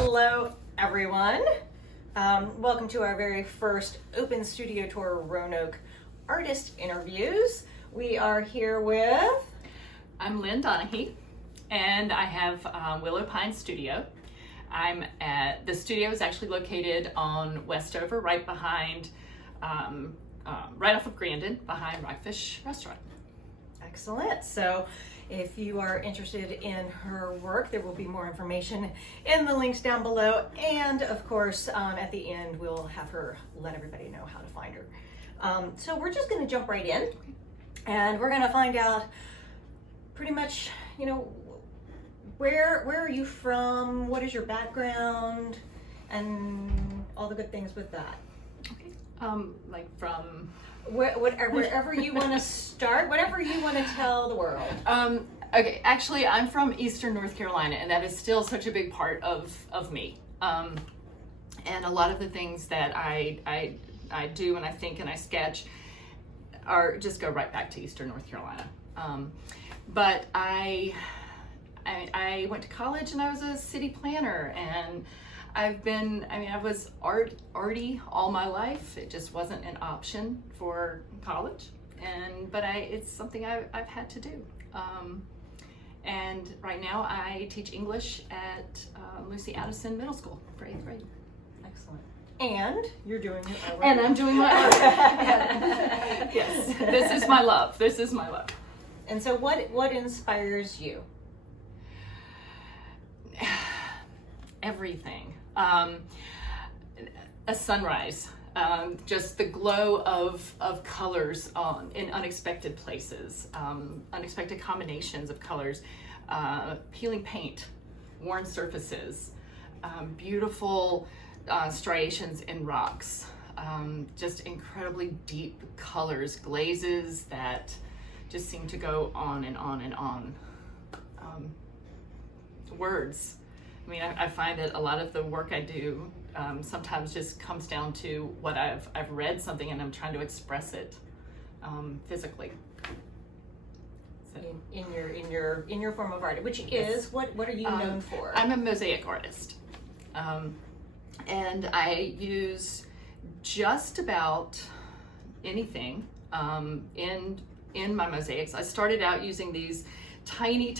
Hello, everyone. Welcome to our very first Open Studio Tour Roanoke artist interviews. We are here with... I'm Lynn Donihe, and I have Willow Pine Studio. The studio is actually located on Westover, right behind, right off of Grandin, behind Rockfish Restaurant. Excellent. So if you are interested in her work, there will be more information in the links down below. And of course, at the end, we'll have her let everybody know how to find her. So we're just going to jump right in, and we're going to find out pretty much, you know, where are you from? What is your background? And all the good things with that. Okay. Like from... Wherever you want to start, whatever you want to tell the world. Okay, actually, I'm from Eastern North Carolina, and that is still such a big part of me. And a lot of the things that I do and I think and I sketch just go right back to Eastern North Carolina. But I went to college and I was a city planner, and I was arty all my life. It just wasn't an option for college, but it's something I've had to do. And right now I teach English at Lucy Addison Middle School for 8th grade. Excellent. And you're doing your artwork. And I'm doing my art. Yes, this is my love. This is my love. And so what inspires you? Everything. A sunrise, just the glow of colors in unexpected places, unexpected combinations of colors, peeling paint, worn surfaces, beautiful striations in rocks, just incredibly deep colors, glazes that just seem to go on and on and on. Words. I mean, I find that a lot of the work I do sometimes just comes down to what I've read something and I'm trying to express it physically. So, in your form of art, which is what are you known for? I'm a mosaic artist, and I use just about anything in my mosaics. I started out using these tiny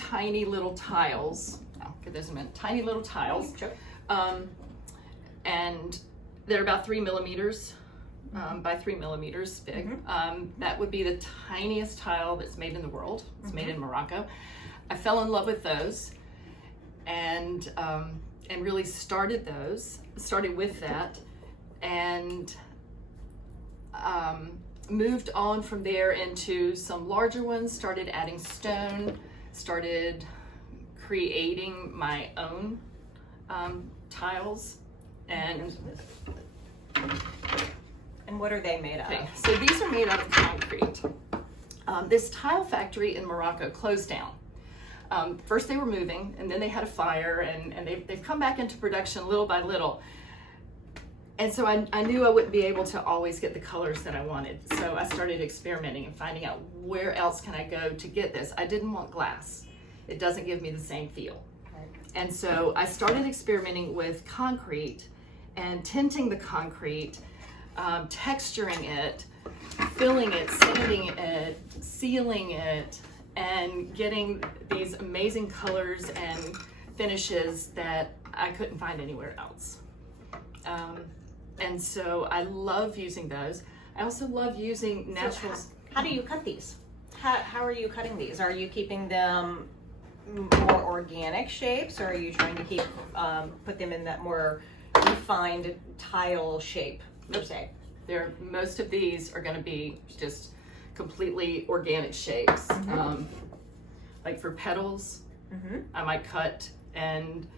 little tiles. There's tiny little tiles, and they're about 3 millimeters by 3 millimeters big. That would be the tiniest tile that's made in the world. It's made in Morocco. I fell in love with those, and really started with that, and moved on from there into some larger ones. Started adding stone. Started creating my own tiles, and what are they made of? Okay, so these are made out of concrete. This tile factory in Morocco closed down. First they were moving, and then they had a fire, and they've come back into production little by little. And so I knew I wouldn't be able to always get the colors that I wanted. So I started experimenting and finding out where else can I go to get this. I didn't want glass. It doesn't give me the same feel. Right. And so I started experimenting with concrete and tinting the concrete, texturing it, filling it, sanding it, sealing it, and getting these amazing colors and finishes that I couldn't find anywhere else. And so I love using those. I also love using naturals. So how do you cut these? How are you cutting these? Are you keeping them more organic shapes, or are you trying to keep put them in that more refined tile shape per se? Most of these are going to be just completely organic shapes. Like for petals, I might cut, and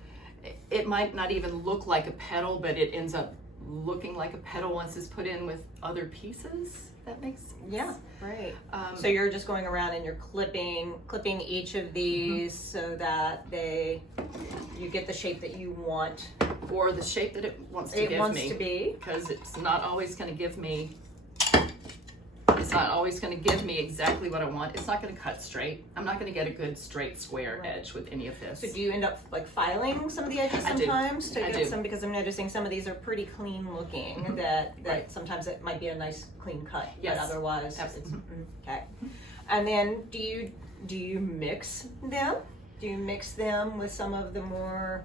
it might not even look like a petal, but it ends up looking like a petal once it's put in with other pieces. That makes sense. Yeah, right. So you're just going around and you're clipping each of these so that you get the shape that you want, or the shape that it wants to give me. To be, because it's not always going to give me the It's not always going to give me exactly what I want. It's not going to cut straight. I'm not going to get a good straight square edge with any of this. So do you end up like filing some of the edges I do. sometimes to I get do. some, because I'm noticing some of these are pretty clean looking, that Right. sometimes it might be a nice clean cut, Yes. but otherwise Absolutely. okay. And then do you mix them? Do you mix them with some of the more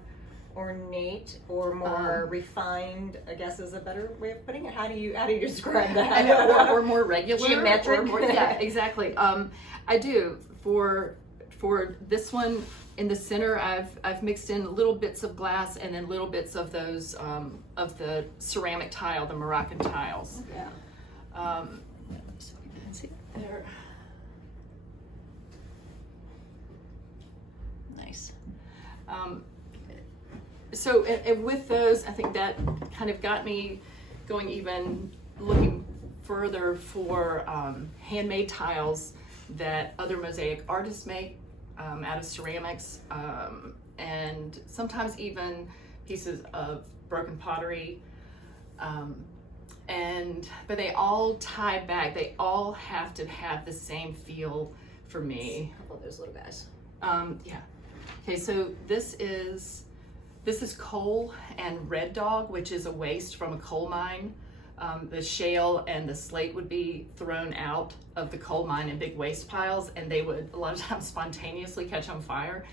ornate or more refined, I guess is a better way of putting it? How do you describe that? I know, or more regular, Geometric? or more, yeah, exactly. I do for this one in the center. I've mixed in little bits of glass and then little bits of those of the ceramic tile, the Moroccan tiles. Yeah. See there. Nice. So and with those, I think that kind of got me going, even looking further for handmade tiles that other mosaic artists make out of ceramics, and sometimes even pieces of broken pottery. But they all tie back. They all have to have the same feel for me. A couple of those little guys. Yeah. Okay, so this is coal and red dog, which is a waste from a coal mine. The shale and the slate would be thrown out of the coal mine in big waste piles, and they would a lot of times spontaneously catch on fire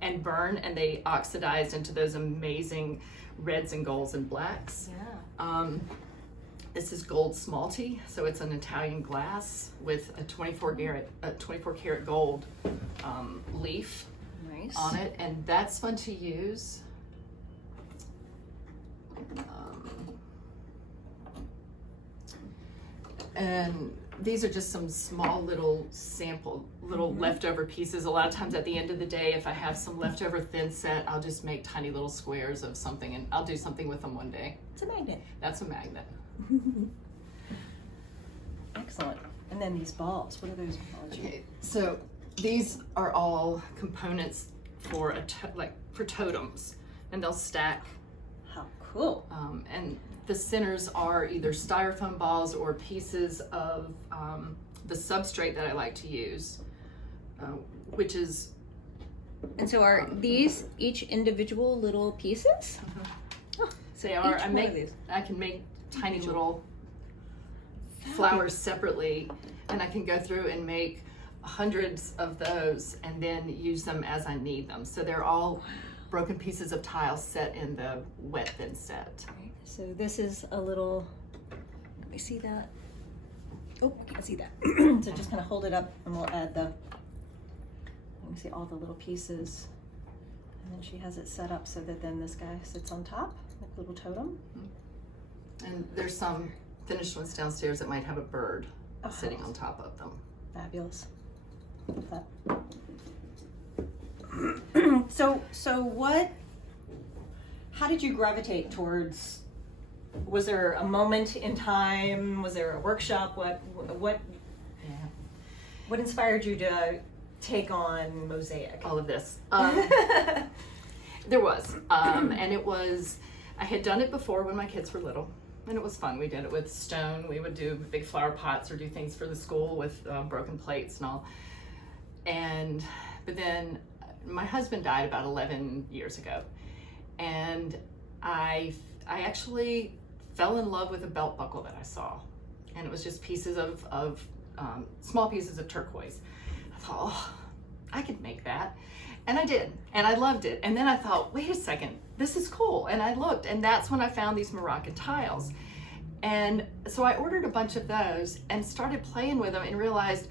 and burn, and they oxidized into those amazing reds and golds and blacks. Yeah. This is gold smalty, so it's an Italian glass with a 24 karat gold leaf Nice. on it, and that's fun to use. And these are just some small little sample, leftover pieces. A lot of times at the end of the day, if I have some leftover thin set, I'll just make tiny little squares of something, and I'll do something with them one day. It's a magnet. That's a magnet. Excellent. And then these balls, what are those balls? Okay, so these are all components for for totems, and they'll stack. How cool. And the centers are either styrofoam balls or pieces of the substrate that I like to use, which is. And so are these each individual little pieces? Oh, so They are. each I one make. of these. I can make tiny little flowers separately, and I can go through and make hundreds of those and then use them as I need them. So they're all broken pieces of tile set in the wet thin set. So this is a little, let me see that. Oh, I can't see that. So just kind of hold it up and we'll add you can see all the little pieces. And then she has it set up so that then this guy sits on top, like a little totem. And there's some finished ones downstairs that might have a bird sitting on top of them. Fabulous. Love that. How did you gravitate towards, was there a moment in time? Was there a workshop? What inspired you to take on Mosaic? All of this. There was, and it was, I had done it before when my kids were little, and it was fun. We did it with stone. We would do big flower pots or do things for the school with broken plates and all. But then my husband died about 11 years ago, and I actually fell in love with a belt buckle that I saw, and it was just pieces of small pieces of turquoise. I thought, oh, I could make that. And I did, and I loved it. And then I thought, wait a second, this is cool. And I looked, and that's when I found these Moroccan tiles. And so I ordered a bunch of those and started playing with them and realized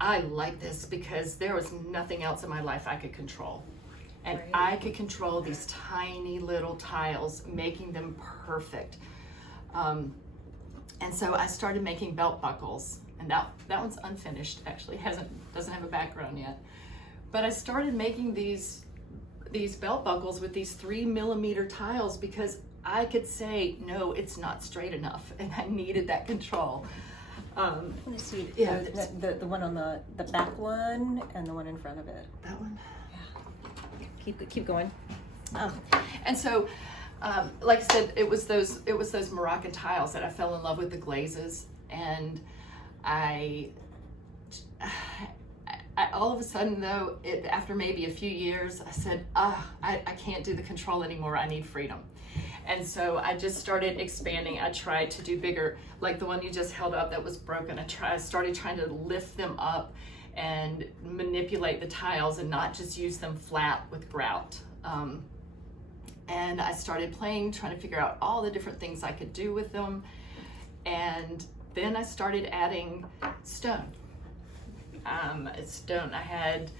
I like this because there was nothing else in my life I could control. And I could control these tiny little tiles, making them perfect. And so I started making belt buckles, and that one's unfinished, actually, doesn't have a background yet. But I started making these belt buckles with these 3mm tiles because I could say, no, it's not straight enough, and I needed that control. Let me see. Yeah. The one on the back one and the one in front of it. That one? Yeah. Keep going. And so, like I said, it was those Moroccan tiles that I fell in love with, the glazes, and I all of a sudden though, after maybe a few years, I said, I can't do the control anymore, I need freedom. And so I just started expanding. I tried to do bigger, like the one you just held up that was broken. I started trying to lift them up and manipulate the tiles and not just use them flat with grout. And I started playing, trying to figure out all the different things I could do with them. And then I started adding stone. I had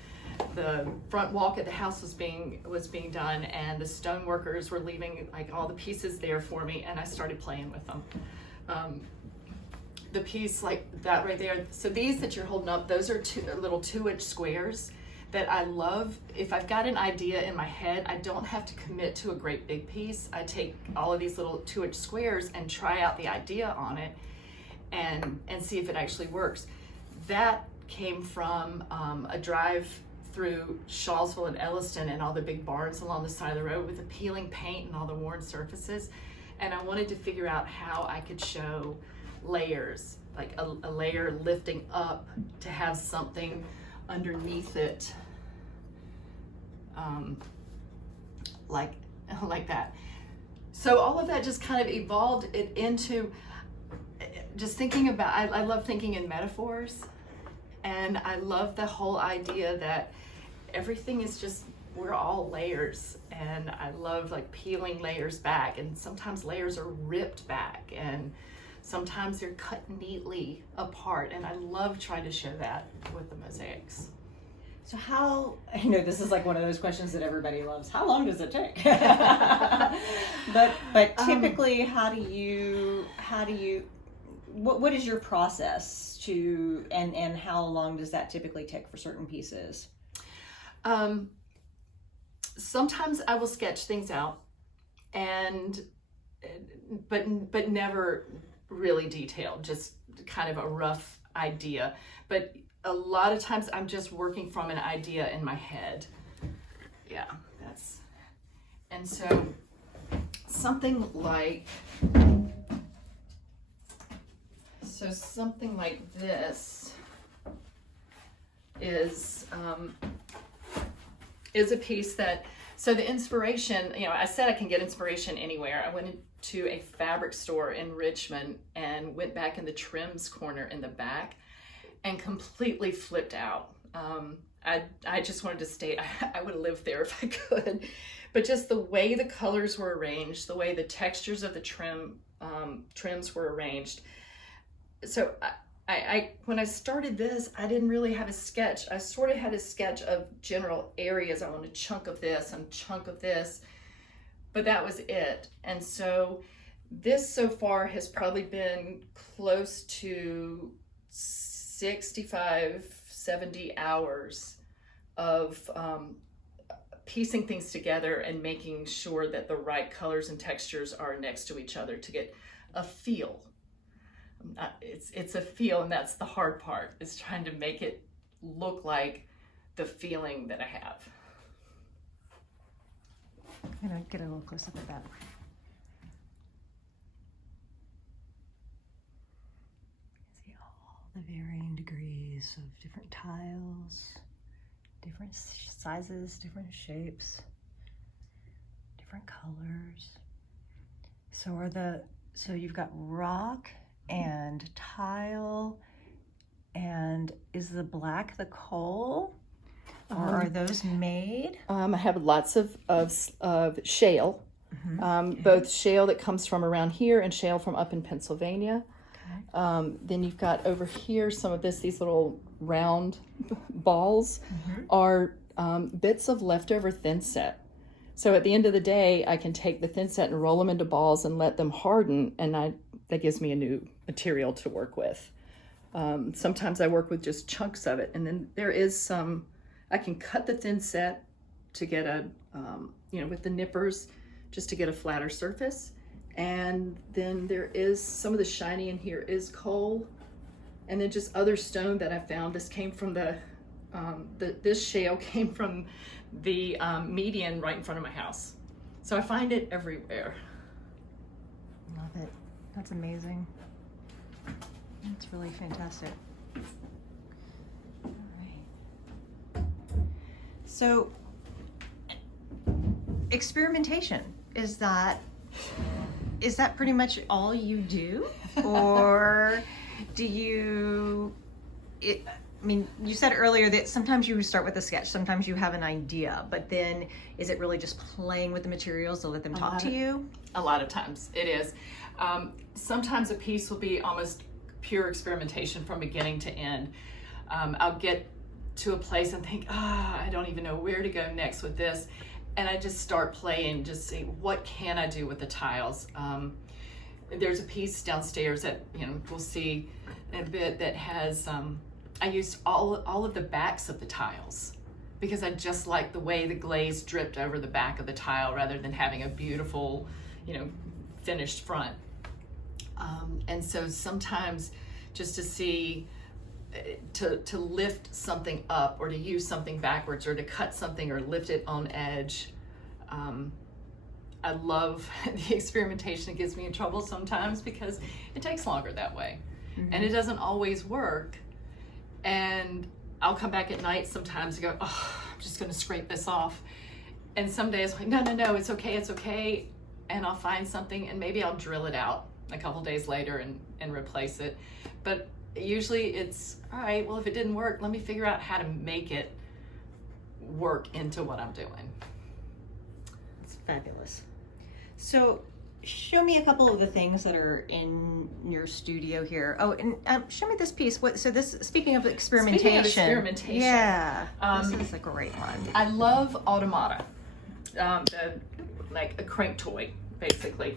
the front walk at the house was being done, and the stone workers were leaving like all the pieces there for me, and I started playing with them. The piece like that right there, so these that you're holding up, those are little 2-inch squares that I love. If I've got an idea in my head, I don't have to commit to a great big piece. I take all of these little 2-inch squares and try out the idea on it and see if it actually works. That came from a drive through Shawsville and Elliston and all the big barns along the side of the road with the peeling paint and all the worn surfaces. And I wanted to figure out how I could show layers, like a layer lifting up to have something underneath it, like that. So all of that just kind of evolved it into just thinking about, I love thinking in metaphors, and I love the whole idea that everything is just, we're all layers, and I love like peeling layers back, and sometimes layers are ripped back, and sometimes they're cut neatly apart, and I love trying to show that with the mosaics. So how, this is like one of those questions that everybody loves. How long does it take? but typically, how do you, what is your process to, and how long does that typically take for certain pieces? Sometimes I will sketch things out, but never really detailed, just kind of a rough idea. But a lot of times I'm just working from an idea in my head. Yeah, and so something like this is a piece that, so the inspiration, I said I can get inspiration anywhere. I went into a fabric store in Richmond and went back in the trims corner in the back and completely flipped out. I just wanted to stay, I would live there if I could, but just the way the colors were arranged, the way the textures of the trims were arranged. So I when I started this, I didn't really have a sketch. I sort of had a sketch of general areas. I want a chunk of this and a chunk of this, but that was it. And so this so far has probably been close to 65, 70 hours of piecing things together and making sure that the right colors and textures are next to each other to get a feel. It's a feel, and that's the hard part, is trying to make it look like the feeling that I have. I'm gonna get a little close up of that. See all the varying degrees of different tiles, different sizes, different shapes, different colors. So you've got rock and tile, and is the black the coal, or are those made? I have lots of shale, both shale that comes from around here and shale from up in Pennsylvania. Okay. Then you've got over here some of these little round balls are bits of leftover thin set. So at the end of the day, I can take the thin set and roll them into balls and let them harden, and that gives me a new material to work with. Sometimes I work with just chunks of it, and then there is some, I can cut the thin set to get with the nippers, just to get a flatter surface. And then there is some of the shiny in here is coal, and then just other stone that I found. This came from this shale came from the median right in front of my house. So I find it everywhere. Love it. That's amazing. That's really fantastic. All right. So, experimentation, is that pretty much all you do? Or do you, I mean, you said earlier that sometimes you start with a sketch, sometimes you have an idea, but then is it really just playing with the materials to let them talk to you? A lot of times it is. Sometimes a piece will be almost pure experimentation from beginning to end. I'll get to a place and think, I don't even know where to go next with this. And I just start playing, just see what can I do with the tiles. There's a piece downstairs that we'll see in a bit that has, I used all of the backs of the tiles because I just like the way the glaze dripped over the back of the tile rather than having a beautiful, finished front. And so sometimes just to see, to lift something up or to use something backwards or to cut something or lift it on edge. I love the experimentation. It gets me in trouble sometimes because it takes longer that way. Mm-hmm. And it doesn't always work. And I'll come back at night sometimes and go, I'm just gonna scrape this off. And some days I'm like, no, it's okay. And I'll find something and maybe I'll drill it out a couple days later and replace it. But usually it's, all right, well, if it didn't work, let me figure out how to make it work into what I'm doing. It's fabulous. So show me a couple of the things that are in your studio here. Oh, and show me this piece. So this, speaking of experimentation. Yeah, this is a great one. I love automata, like a crank toy, basically.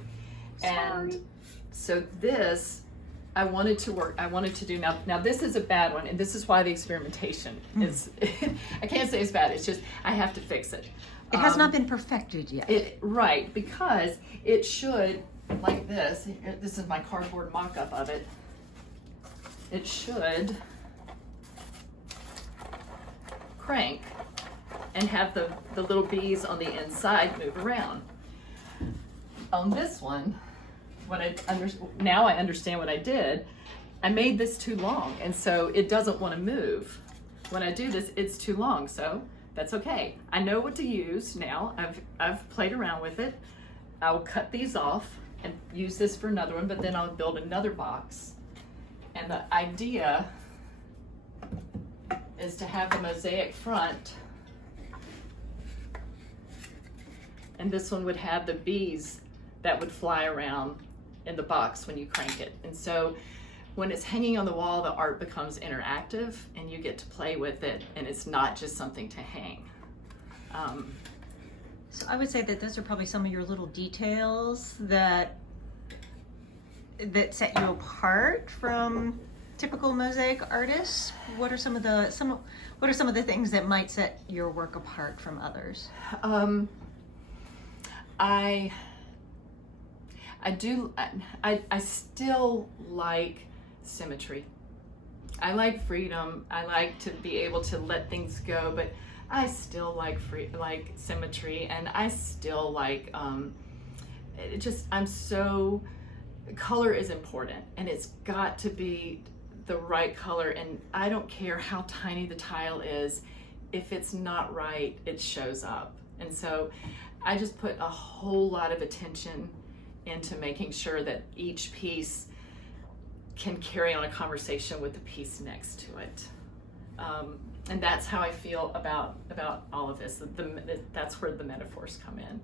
And so this, I wanted to do, now this is a bad one, and this is why the experimentation is, I can't say it's bad, it's just, I have to fix it. It has not been perfected yet. Right, because it should, like this is my cardboard mock-up of it, it should crank and have the little bees on the inside move around. On this one, now I understand what I did. I made this too long, and so it doesn't want to move. When I do this, it's too long, so that's okay. I know what to use now. I've played around with it. I'll cut these off and use this for another one, but then I'll build another box. And the idea is to have the mosaic front, and this one would have the bees that would fly around in the box when you crank it. And so when it's hanging on the wall, the art becomes interactive and you get to play with it, and it's not just something to hang. So I would say that those are probably some of your little details that set you apart from typical mosaic artists. What are some of the things that might set your work apart from others? I still like symmetry. I like freedom. I like to be able to let things go, but I still like symmetry, and I still like color is important, and it's got to be the right color, and I don't care how tiny the tile is. If it's not right, it shows up. And so I just put a whole lot of attention into making sure that each piece can carry on a conversation with the piece next to it. And that's how I feel about all of this. That's where the metaphors come in.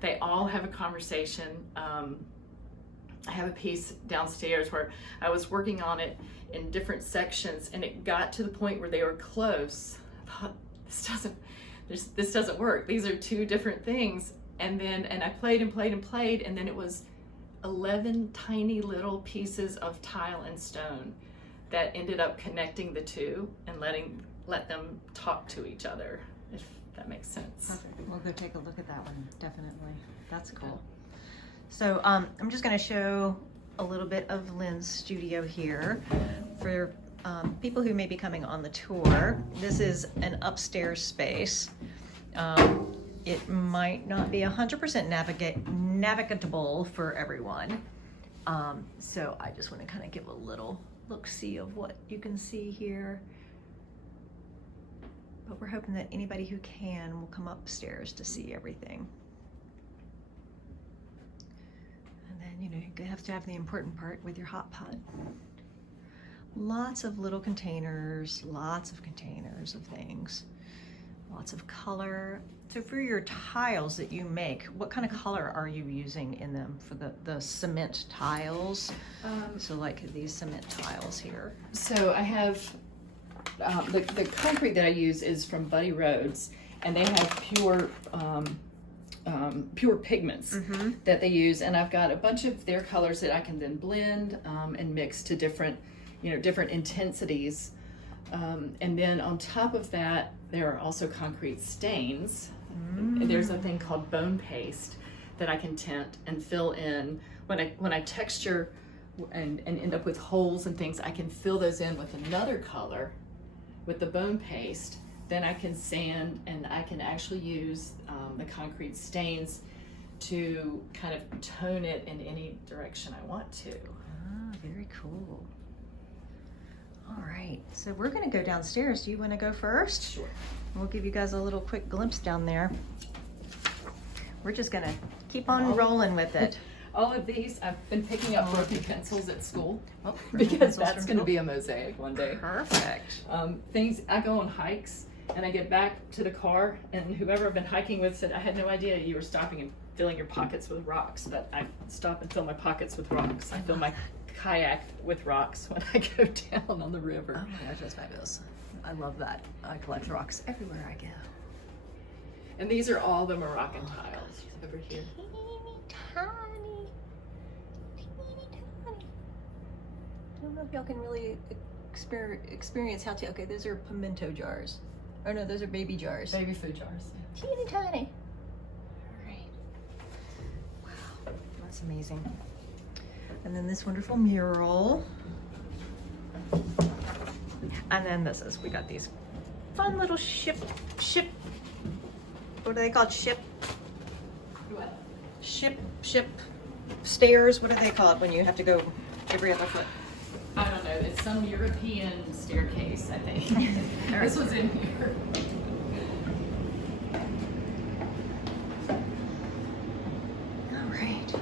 They all have a conversation. I have a piece downstairs where I was working on it in different sections, and it got to the point where they were close. I thought, this doesn't work. These are two different things. And I played and played and played, and then it was 11 tiny little pieces of tile and stone that ended up connecting the two and let them talk to each other, if that makes sense. Perfect. We'll go take a look at that one, definitely. That's cool. So I'm just going to show a little bit of Lynn's studio here for people who may be coming on the tour. This is an upstairs space. It might not be 100% navigable for everyone. So I just want to kind of give a little look-see of what you can see here. But we're hoping that anybody who can will come upstairs to see everything. And then, you know, you have to have the important part with your hot pot. Lots of little containers, lots of containers of things, lots of color. So for your tiles that you make, what kind of color are you using in them for the cement tiles? So like these cement tiles here. So I have, the concrete that I use is from Buddy Rhodes, and they have pure pigments that they use, and I've got a bunch of their colors that I can then blend and mix to different, you know, different intensities. And then on top of that, there are also concrete stains. There's a thing called bone paste that I can tint and fill in. When I texture and end up with holes and things, I can fill those in with another color with the bone paste. Then I can sand, and I can actually use the concrete stains to kind of tone it in any direction I want to. Ah, very cool. All right, so we're gonna go downstairs. Do you wanna go first? Sure. We'll give you guys a little quick glimpse down there. We're just gonna keep on rolling with it. All of these, I've been picking up broken pencils at school Oh, because that's going to be a mosaic one day. Perfect. Things, I go on hikes and I get back to the car, and whoever I've been hiking with said, I had no idea you were stopping and filling your pockets with rocks, but I stop and fill my pockets with rocks. I fill my kayak with rocks when I go down on the river. Oh my gosh, that's fabulous. I love that. I collect rocks everywhere I go. And these are all the Moroccan tiles over here. Tiny. I don't know if y'all can really experience how to. Okay, those are pimento jars. Oh no, those are baby jars. Baby food jars. Teeny tiny. All right. Wow, that's amazing. And then this wonderful mural. And then we got these fun little ship, what are they called? Ship stairs. What are they called when you have to go every other foot? I don't know, it's some European staircase, I think. This was in here. All right.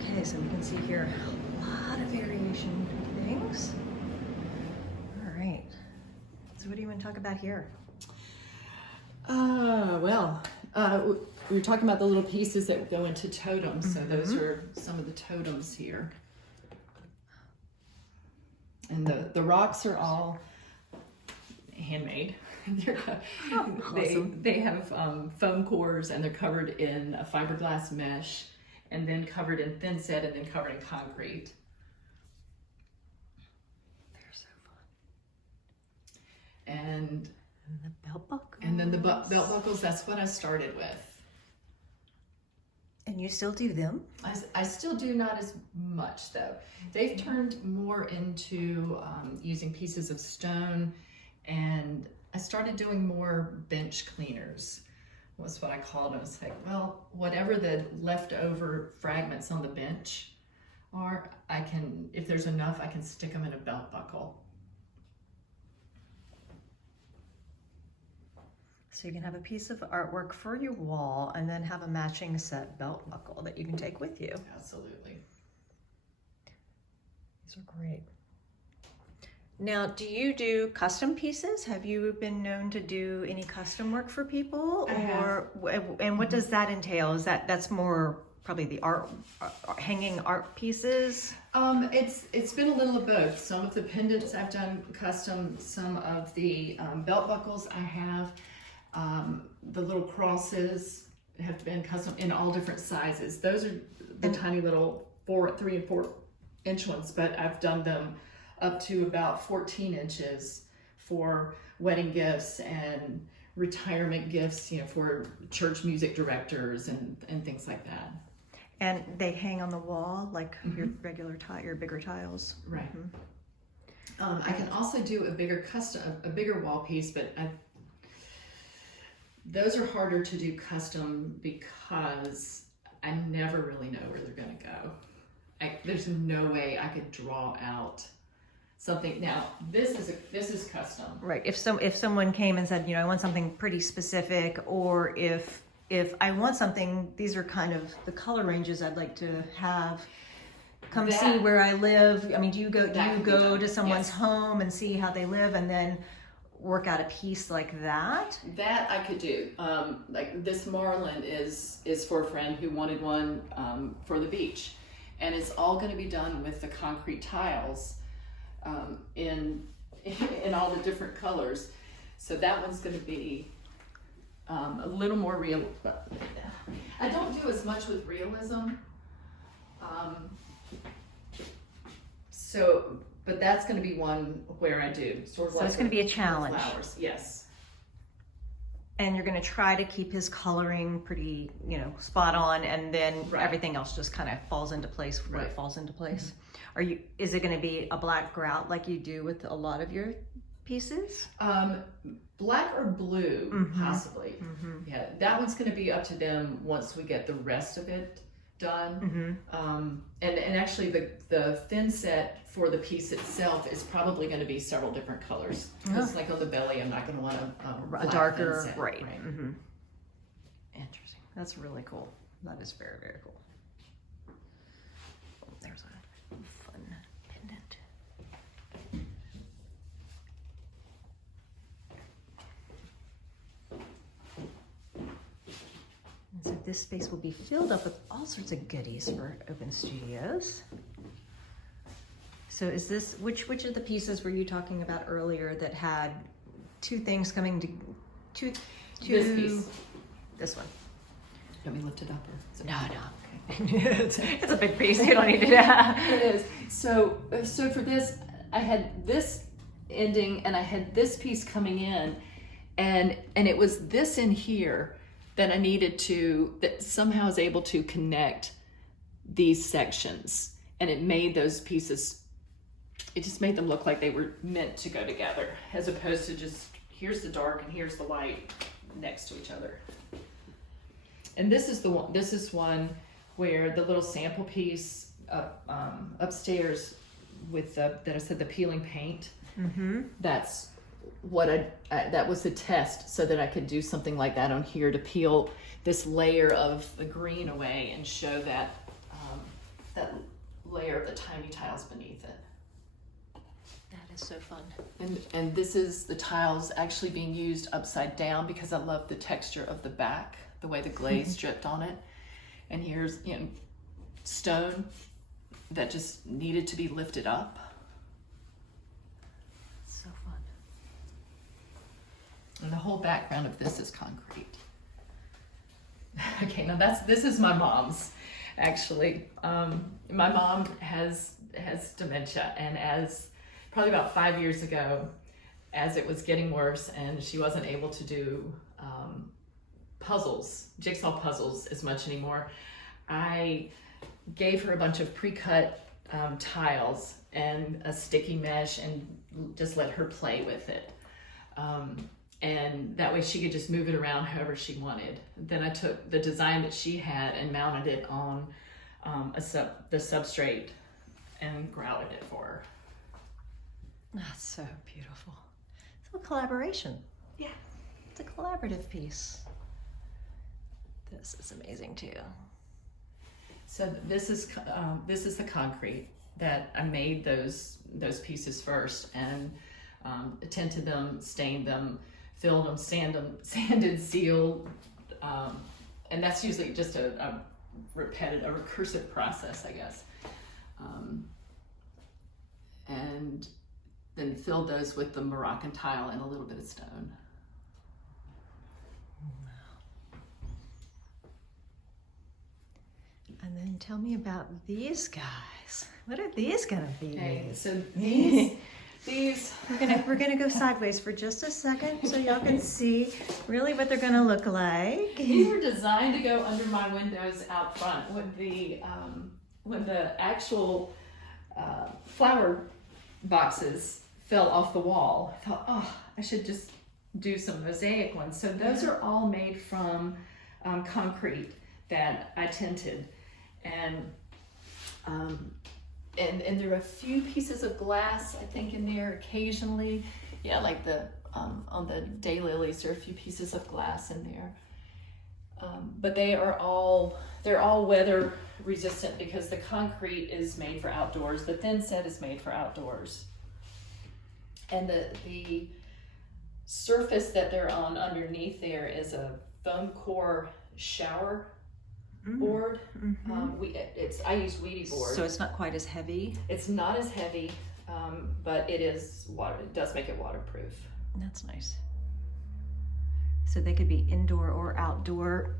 Okay, so we can see here a lot of variation of things. All right. So what do you want to talk about here? We were talking about the little pieces that go into totems. So those are some of the totems here. And the rocks are all handmade. Awesome. They have foam cores, and they're covered in a fiberglass mesh, and then covered in thin set, and then covered in concrete. They're so fun. And the belt buckles. And then the belt buckles, that's what I started with. And you still do them? I still do, not as much though. They've turned more into using pieces of stone, and I started doing more bench cleaners, was what I called them. It's like, well, whatever the leftover fragments on the bench are, I can, if there's enough, I can stick them in a belt buckle. So you can have a piece of artwork for your wall and then have a matching set belt buckle that you can take with you. Absolutely. These are great. Now, do you do custom pieces? Have you been known to do any custom work for people? I have. And what does that entail? Is that's more probably the hanging art pieces? It's been a little of both. Some of the pendants I've done custom, some of the belt buckles I have. The little crosses have been custom in all different sizes. Those are the tiny little 3 and 4 inch ones, but I've done them up to about 14 inches for wedding gifts and retirement gifts, for church music directors and things like that. And they hang on the wall like your regular your bigger tiles. Right. I can also do a bigger wall piece, but those are harder to do custom because I never really know where they're going to go. there's no way I could draw out something. Now, this is custom. Right. If someone came and said, I want something pretty specific, or if I want something, these are kind of the color ranges I'd like to have. Come see where I live. I mean, do you go to someone's home and see how they live and then work out a piece like that? That I could do. Like this Marlin is for a friend who wanted one for the beach, and it's all going to be done with the concrete tiles in all the different colors. So that one's going to be a little more real. I don't do as much with realism. But that's going to be one where I do sort of So it's going to be a challenge. Flowers, yes. And you're going to try to keep his coloring pretty, spot on, and then everything else just kind of falls into place where it falls into place. Mm-hmm. Is it going to be a black grout like you do with a lot of your pieces? Black or blue, possibly. Mm-hmm. Yeah, that one's going to be up to them once we get the rest of it done. Mm-hmm. And actually the thin set for the piece itself is probably going to be several different colors. Because like on the belly, I'm not going to want a darker, thin set. right. Mm-hmm. Interesting. That's really cool. That is very, very cool. Oh, there's a fun pendant. And so this space will be filled up with all sorts of goodies for Open Studios. So is this, which of the pieces were you talking about earlier that had two things coming to this piece? This one. Let me lift it up. No. it's a big piece. You don't need to do that. It is. So for this, I had this ending and I had this piece coming in, and it was this in here that I needed that somehow is able to connect these sections, and it made those pieces. It just made them look like they were meant to go together, as opposed to just here's the dark and here's the light next to each other. And this is one where the little sample piece upstairs with that I said the peeling paint. Mm-hmm. That's what that was the test, so that I could do something like that on here to peel this layer of the green away and show that that layer of the tiny tiles beneath it. That is so fun. And this is the tiles actually being used upside down because I love the texture of the back, the way the glaze dripped on it. And here's stone that just needed to be lifted up. So fun. And the whole background of this is concrete. Okay, now this is my mom's, actually. My mom has dementia, and as probably about 5 years ago, as it was getting worse and she wasn't able to do jigsaw puzzles as much anymore, I gave her a bunch of pre-cut tiles and a sticky mesh and just let her play with it. And that way she could just move it around however she wanted. Then I took the design that she had and mounted it on the substrate and grouted it for her. That's so beautiful. It's a collaboration. Yeah. It's a collaborative piece. This is amazing too. So this is the concrete that I made those pieces first, and tinted them, stained them, filled them, sanded, sealed, and that's usually just a recursive process, I guess. And then filled those with the Moroccan tile and a little bit of stone. And then tell me about these guys. What are these gonna be? Okay, so these we're gonna go sideways for just a second so y'all can see really what they're gonna look like. These were designed to go under my windows out front. When the actual flower boxes fell off the wall, I thought, I should just do some mosaic ones. So those are all made from concrete that I tinted, and And there are a few pieces of glass, I think, in there occasionally. Yeah, like the on the daylilies, there are a few pieces of glass in there. But they're all weather resistant because the concrete is made for outdoors. The thin set is made for outdoors. And the surface that they're on underneath there is a foam core shower board. I use Weedy board. So it's not quite as heavy. It's not as heavy, but it is water. It does make it waterproof. That's nice. So they could be indoor or outdoor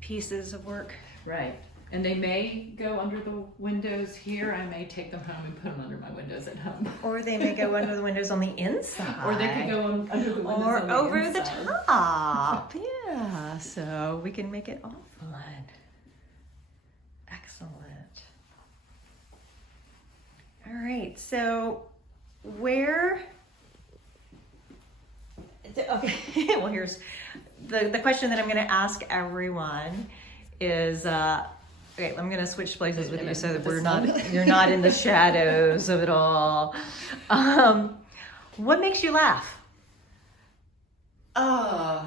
pieces of work. Right. And they may go under the windows here. I may take them home and put them under my windows at home. Or they may go under the windows on the inside. Or they could go under the windows or on the over inside. the top. Yeah. So we can make it all fun. Excellent. All right. So where? Okay. Well, here's the question that I'm going to ask everyone is. Okay, I'm gonna switch places with you so that you're not in the shadows of it all. What makes you laugh? I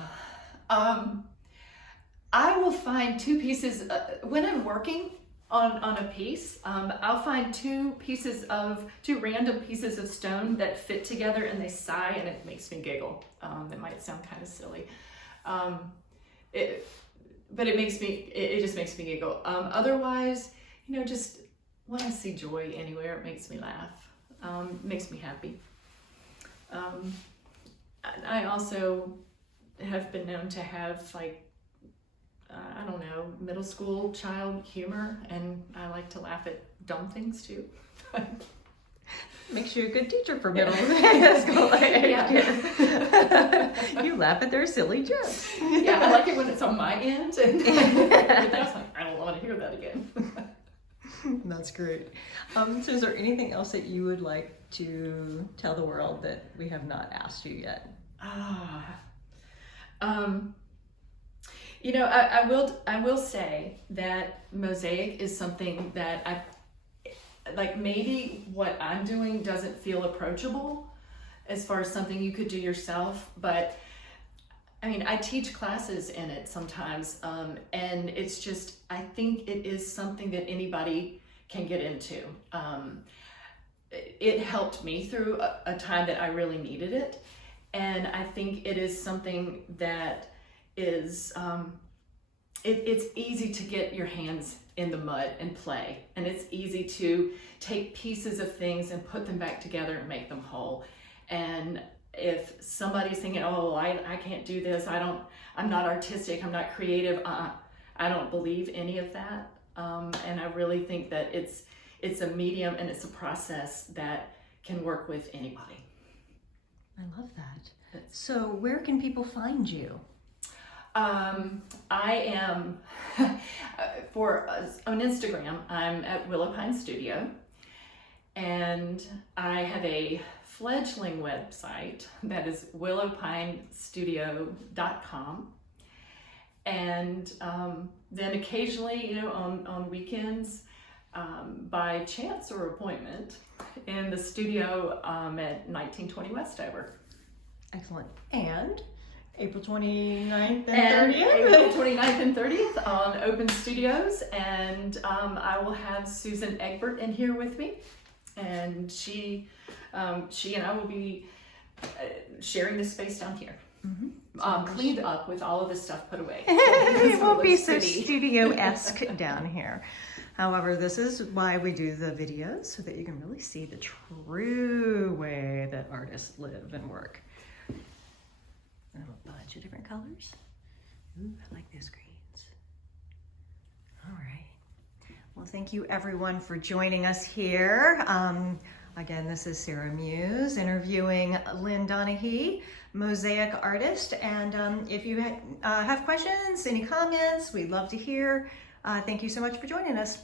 will find two pieces when I'm working on a piece. I'll find two random pieces of stone that fit together and they sigh, and it makes me giggle. It might sound kind of silly. But it just makes me giggle. Otherwise, just when I see joy anywhere, it makes me laugh. Makes me happy. I also have been known to have middle school child humor, and I like to laugh at dumb things too. Makes you a good teacher for middle school. Yeah. You laugh at their silly jokes. Yeah, I like it when it's on my end, and I don't want to hear that again. That's great. So is there anything else that you would like to tell the world that we have not asked you yet? I will say that Mosaic is something that maybe what I'm doing doesn't feel approachable as far as something you could do yourself, but I teach classes in it sometimes, and it's just, I think it is something that anybody can get into. It helped me through a time that I really needed it, and I think it is something that is, it's easy to get your hands in the mud and play, and it's easy to take pieces of things and put them back together and make them whole. And if somebody's thinking, oh, I can't do this, I'm not artistic, I'm not creative, I don't believe any of that. And I really think that it's a medium and it's a process that can work with anybody. I love that. So where can people find you? I am on Instagram, I'm at Willow Pine Studio, and I have a fledgling website that is willowpinestudio.com, and then occasionally, on weekends, by chance or appointment, in the studio at 1920 Westover. Excellent. And April 29th and 30th? April 29th and 30th on Open Studios, and I will have Susan Egbert in here with me, and she and I will be sharing this space down here. Cleaned up with all of this stuff put away. It won't be so studio-esque down here. However, this is why we do the videos, so that you can really see the true way that artists live and work. I have a bunch of different colors. Ooh, I like those greens. All right. Well, thank you everyone for joining us here. Again, this is Sarah Muse interviewing Lynn Donihe, Mosaic artist. And if you have questions, any comments, we'd love to hear. Thank you so much for joining us.